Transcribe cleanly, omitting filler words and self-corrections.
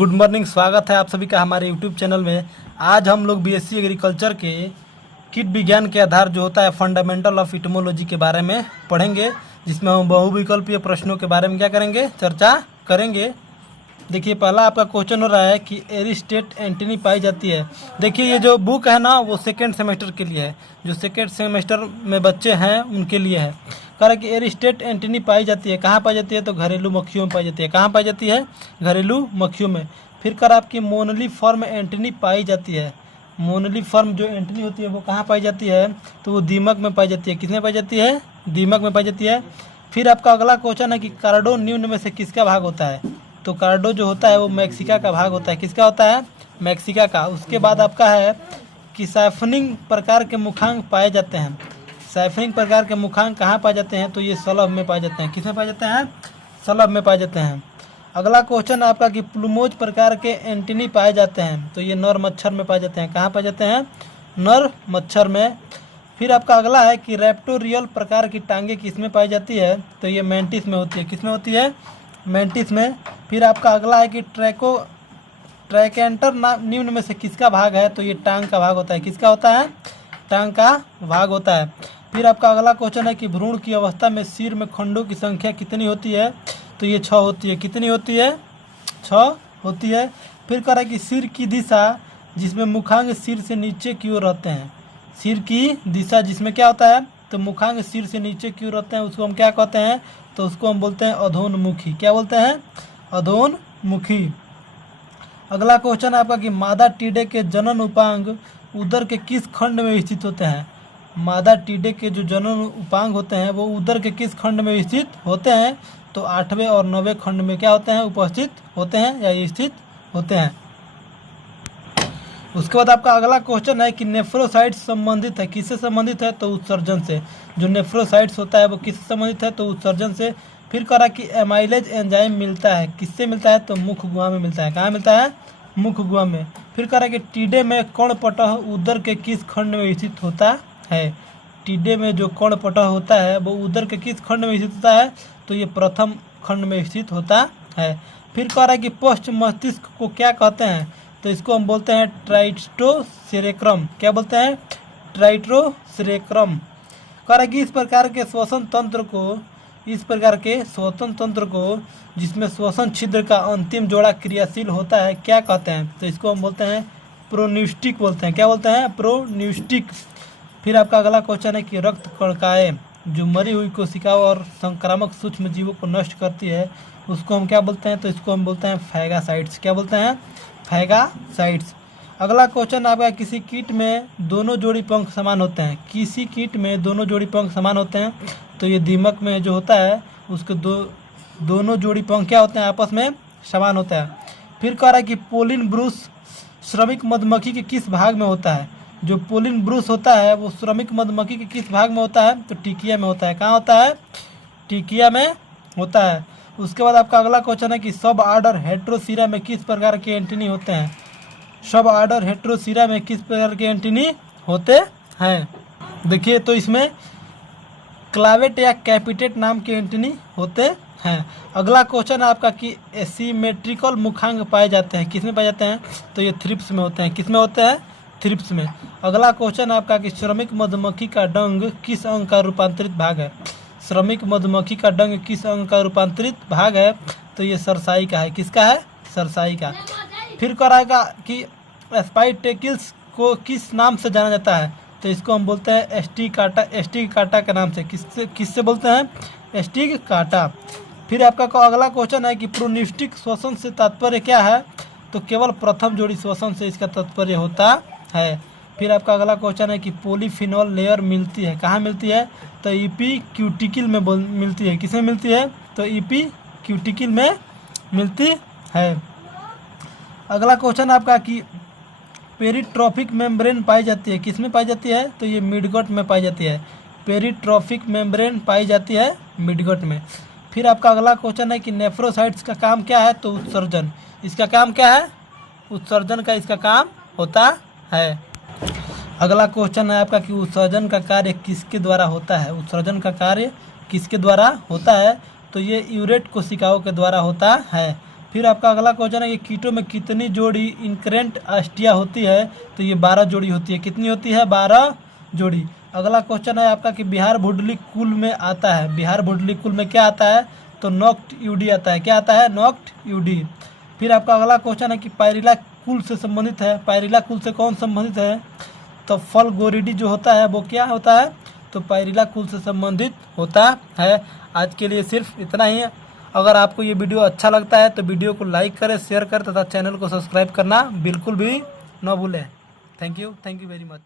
Good morning, स्वागत है आप सभी का हमारे यूट्यूब चैनल में। आज हम लोग बीएससी एग्रीकल्चर के कीट विज्ञान के आधार जो होता है फंडामेंटल ऑफ इटमोलॉजी के बारे में पढ़ेंगे, जिसमें हम बहुविकल्पीय प्रश्नों के बारे में क्या करेंगे, चर्चा करेंगे। देखिए, पहला आपका क्वेश्चन हो रहा है कि एरिस्टेट एंटीनी पाई जाती है। देखिए, ये जो बुक है ना, वो सेकेंड सेमेस्टर के लिए है, जो सेकेंड सेमेस्टर में बच्चे हैं उनके लिए है। कह रहा है कि एरिस्टेट एंटीनी पाई जाती है। कहाँ पाई जाती है? तो घरेलू मक्खियों में पाई जाती है। कहाँ पाई जाती है? घरेलू मक्खियों में। फिर कह रहा आपकी मोनली फॉर्म एंटीनी पाई जाती है। मोनली फॉर्म जो एंटीनी होती है वो कहाँ पाई जाती है? तो वो दीमक में पाई जाती है। किसमें पाई जाती है? दीमक में पाई जाती है। फिर आपका अगला क्वेश्चन है कि कार्डो निम्न में से किसका भाग होता है? तो कार्डो जो होता है वो मैक्सिका का भाग होता है। किसका होता है? मैक्सिका का। उसके बाद आपका है कि साइफनिंग प्रकार के मुखांक पाए जाते हैं। साइफनिंग प्रकार के मुखांक कहाँ पाए जाते हैं? तो ये सलभ में पाए जाते हैं। किसमें पाए जाते हैं? सलभ में पाए जाते हैं। अगला क्वेश्चन आपका कि प्लूमोज प्रकार के एंटीनी पाए जाते हैं। तो ये नर मच्छर में पाए जाते हैं। कहाँ पाए जाते हैं? नर मच्छर में। फिर आपका अगला है कि रेप्टोरियल प्रकार की टांगे किसमें पाई जाती है? तो ये मेंटिस में होती है। किसमें होती है? मेंटिस में। फिर आपका अगला है कि ट्रैकेंटर निम्न में से किसका भाग है? तो ये टांग का भाग होता है। किसका होता है? टांग का भाग होता है। फिर आपका अगला क्वेश्चन है कि भ्रूण की अवस्था में सिर में खंडों की संख्या कितनी होती है? तो ये 6 होती है। कितनी होती है? 6 होती है। फिर कह रहा है कि सिर की दिशा जिसमें मुखांग सिर से नीचे की ओर रहते हैं। सिर की दिशा जिसमें क्या होता है? तो मुखांग सिर से नीचे की ओर रहते हैं, उसको हम क्या कहते हैं? तो उसको हम बोलते हैं अधोन्मुखी। क्या बोलते हैं? अधोन्मुखी। अगला क्वेश्चन आपका कि मादा टीडे के जनन उपांग उदर के किस खंड में स्थित होते हैं? मादा टीडे के जो जनन उपांग होते हैं वो उदर के किस खंड में स्थित होते हैं? तो 8वें और 9वें खंड में क्या होते हैं? उपस्थित होते हैं या स्थित होते हैं। उसके बाद आपका अगला क्वेश्चन है कि नेफ्रोसाइट्स संबंधित है। किससे संबंधित है? तो उत्सर्जन से। जो नेफ्रोसाइट्स होता है वो किससे संबंधित है? तो उत्सर्जन से। फिर कह रहा कि एमाइलेज एंजाइम मिलता है। किससे मिलता है? तो मुख गुहा में मिलता है। कहाँ मिलता है? मुख गुहा में। फिर कह रहा कि टीडे में कर्णपटह उदर के किस खंड में स्थित होता है? टीडे में जो कर्णपटह होता है वो उदर के किस खंड में स्थित होता है? तो ये प्रथम खंड में स्थित होता है। फिर कह रहा है कि पोस्ट मस्तिष्क को क्या कहते हैं? तो इसको हम बोलते हैं ट्राइटोसेरेक्रम। क्या बोलते हैं? ट्राइटोसेरेक्रम। कह रहा है कि इस प्रकार के श्वसन तंत्र को जिसमें श्वसन छिद्र का अंतिम जोड़ा क्रियाशील होता है क्या कहते हैं? तो इसको हम बोलते हैं प्रोन्यूस्टिक बोलते हैं। क्या बोलते हैं? प्रोन्यूस्टिक। फिर आपका अगला क्वेश्चन है कि रक्त कणिकाएं जो मरी हुई कोशिकाओं और संक्रामक सूक्ष्म जीवों को नष्ट करती है उसको हम क्या बोलते हैं? तो इसको हम बोलते हैं फैगासाइट्स। क्या बोलते हैं? फैगासाइट्स। अगला क्वेश्चन आपका किसी कीट में दोनों जोड़ी पंख समान होते हैं। किसी कीट में दोनों जोड़ी पंख समान होते हैं। तो ये दीमक में जो होता है उसके दोनों जोड़ी पंख क्या होते हैं? आपस में समान होता है। फिर कह रहा है कि पोलिन ब्रूस श्रमिक मधुमक्खी के किस भाग में होता है? जो पोलिन ब्रूस होता है वो श्रमिक मधुमक्खी के किस भाग में होता है? तो टिकिया में होता है। कहाँ होता है? टिकिया में होता है। उसके बाद आपका अगला क्वेश्चन है कि सब आर्डर हेट्रोसीरा में किस प्रकार के एंटीनी होते हैं? सब आर्डर हेट्रोसीरा में किस प्रकार के एंटीनी होते हैं? देखिए, तो इसमें क्लावेट या कैपिटेट नाम के एंटीनी होते हैं। अगला क्वेश्चन आपका कि एसिमेट्रिकल मुखांग पाए जाते हैं। किसमें पाए जाते हैं? तो ये थ्रिप्स में होते हैं। किसमें होते हैं? थ्रिप्स में। अगला क्वेश्चन आपका कि श्रमिक मधुमक्खी का डंग किस अंग का रूपांतरित भाग है? श्रमिक मधुमक्खी का डंग किस अंग का रूपांतरित भाग है? तो ये सरसाई का है। किसका है? सरसाई का। फिर कराएगा कि स्पाइटेकिल्स को किस नाम से जाना जाता है? तो इसको हम बोलते हैं एस्टिक काटा के नाम से। किससे बोलते हैं? एस्टिक काटा। फिर आपका अगला क्वेश्चन है कि प्रोन्यूस्टिक श्वसन से तात्पर्य क्या है? तो केवल प्रथम जोड़ी श्वसन से इसका तात्पर्य होता है। फिर आपका अगला क्वेश्चन है कि पॉलीफिनॉल लेयर मिलती है। कहाँ मिलती है? तो ईपी क्यूटिकल में मिलती है। किसमें मिलती है? तो ईपी क्यूटिकल में मिलती है। अगला क्वेश्चन आपका कि पेरिट्रॉफिक मेम्ब्रेन पाई जाती है। किसमें पाई जाती है? तो ये मिडगट में पाई जाती है। पेरिट्रॉफिक मेम्ब्रेन पाई जाती है मिडगट में। फिर आपका अगला क्वेश्चन है कि नेफ्रोसाइट्स का काम क्या है? तो उत्सर्जन। इसका काम क्या है? उत्सर्जन का इसका काम होता है। अगला क्वेश्चन है आपका कि उत्सर्जन का कार्य किसके द्वारा होता है? उत्सर्जन का कार्य किसके द्वारा होता है? तो ये यूरेट कोशिकाओं के द्वारा होता है। फिर आपका अगला क्वेश्चन है कि कीटों में कितनी जोड़ी इंकरेंट अस्टिया होती है? तो ये 12 जोड़ी होती है। कितनी होती है? 12 जोड़ी। अगला क्वेश्चन है आपका कि बिहार भुडली कुल में आता है। बिहार भुडली कुल में क्या आता है? तो नॉक्ट यूडी आता है। क्या आता है? नॉक्ट यूडी। फिर आपका अगला क्वेश्चन है कि पायरिला कुल से संबंधित है। पायरिला कुल से कौन संबंधित है? तो फलगोरिडी जो होता है वो क्या होता है? तो पायरिला कुल से संबंधित होता है। आज के लिए सिर्फ इतना ही है। अगर आपको ये वीडियो अच्छा लगता है तो वीडियो को लाइक करें, शेयर करें तथा चैनल को सब्सक्राइब करना बिल्कुल भी न भूलें। Thank you very much.